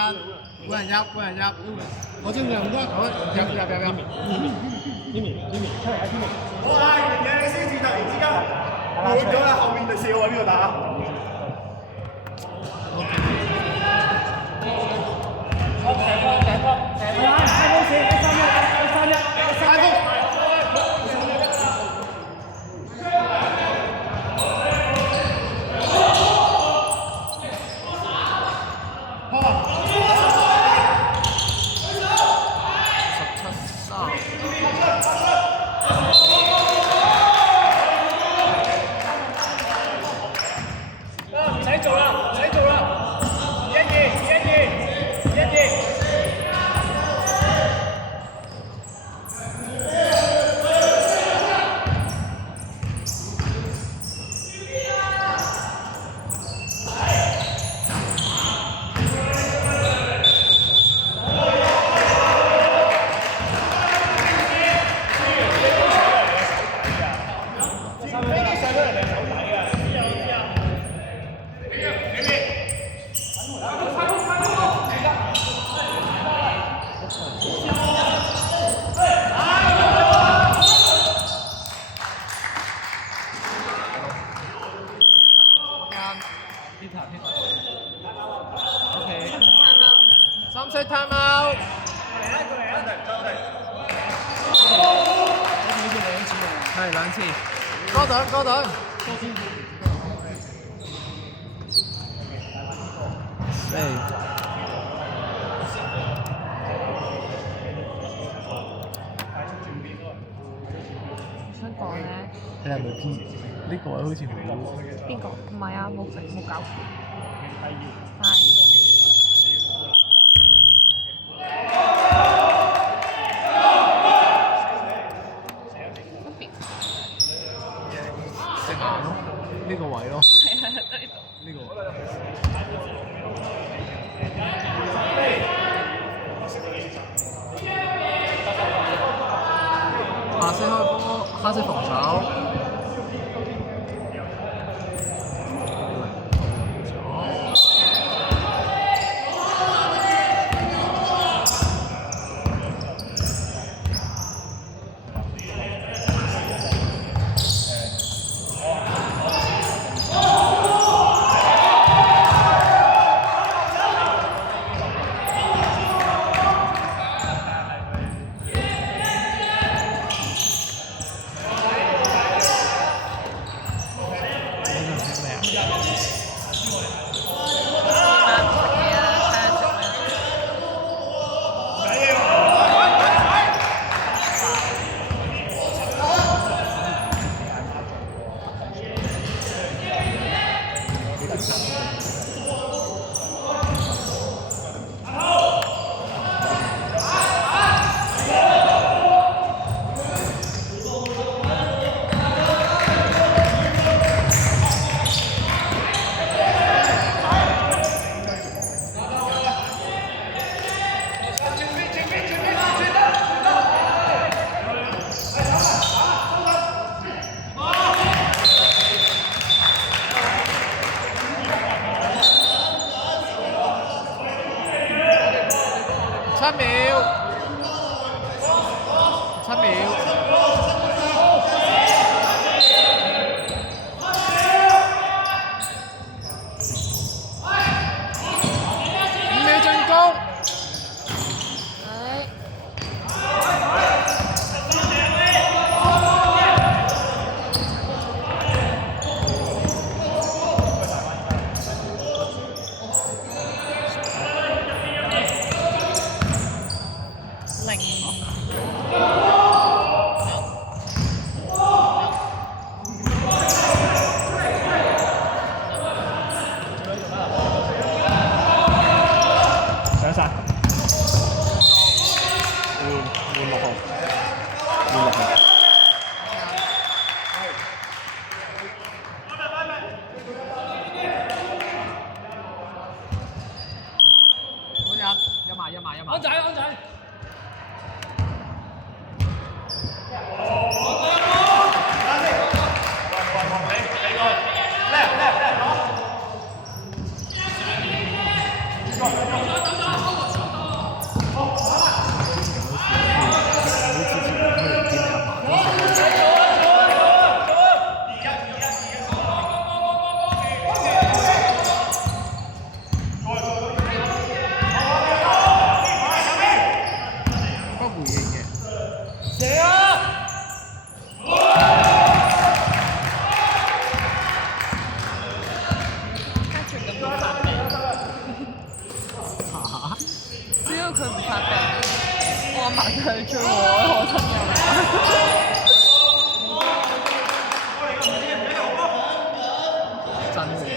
間，每人入。我知兩個，好入。Jimmy，出嚟啊 Jimmy！ 好啊，完嘢你先至突然之間換咗啦，後面就笑喺邊度打？3歲 time out。係兩次。高等。想講咧，你係咪偏呢個位好似好？邊個？唔係啊，冇搞錯。係。隻眼咯，呢個位咯。係啊，得呢度。呢個。下色開波，黑色防守。7秒。5秒進攻。上晒。換6號。本人入埋。安仔。叻！為佢唔發病，我阿嫲就去追我親友。真嘅。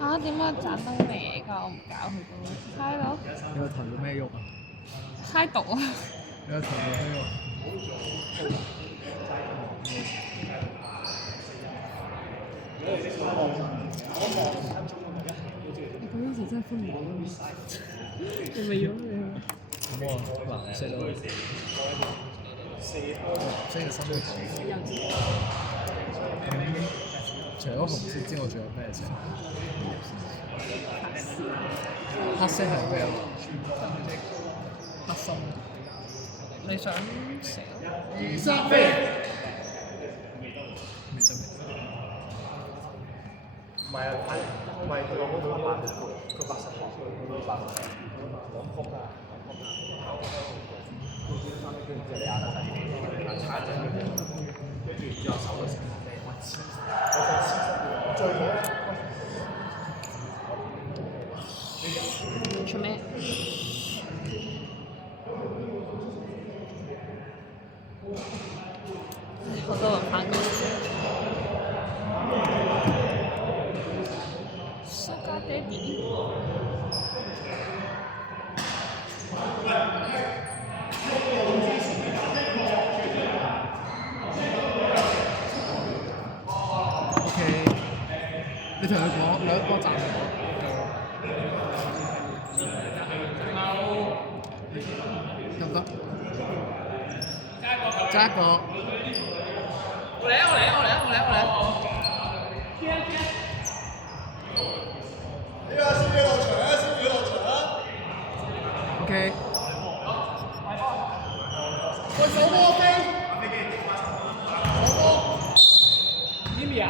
啊！點解盞燈嚟㗎？我唔搞佢都猜咯。你個頭有咩喐啊？猜毒啊！你個頭有咩喐？你嗰陣時真係瘋狂啊！你咪樣你咁我藍色咯，藍色嘅心除咗紅色之外，仲有咩色？黑色係咩啊？黑心。你想食？以上飛。未真未。唔係啊，唔係佢嗰度版佢80磅，佢8磅，兩幅啊，跟住你壓得細，踩一陣跟住之後手嘅時候咩？最好。做咩？好多人翻工。Sugar Daddy。OK，你同佢講兩個站。得唔得？加一個。我嚟！呢個先俾落場，先俾落場。OK。喂，手波飛。Jimmy 啊！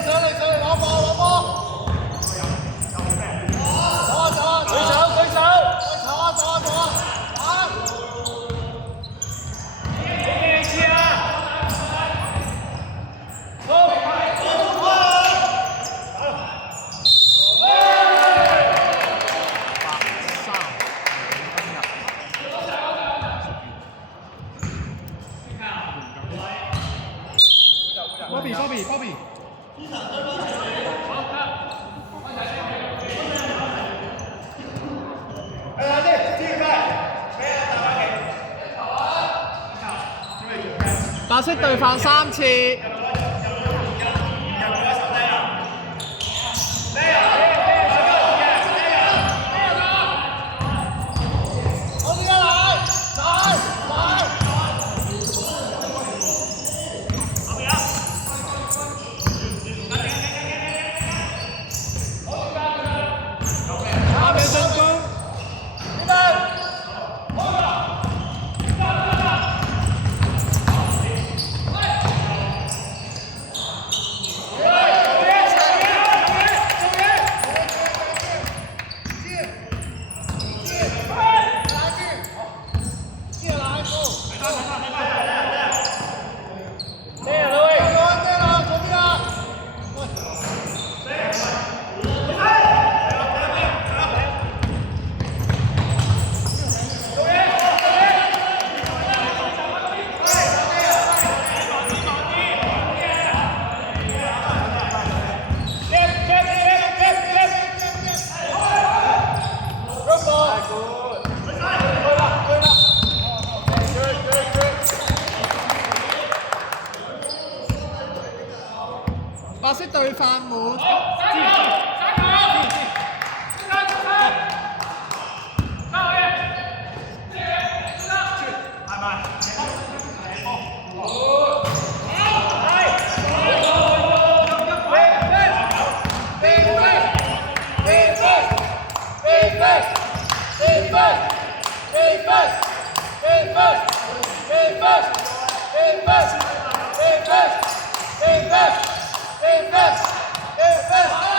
上嚟攞波！舉手！Bobby。白色對犯3次。白色對飯門。Defense!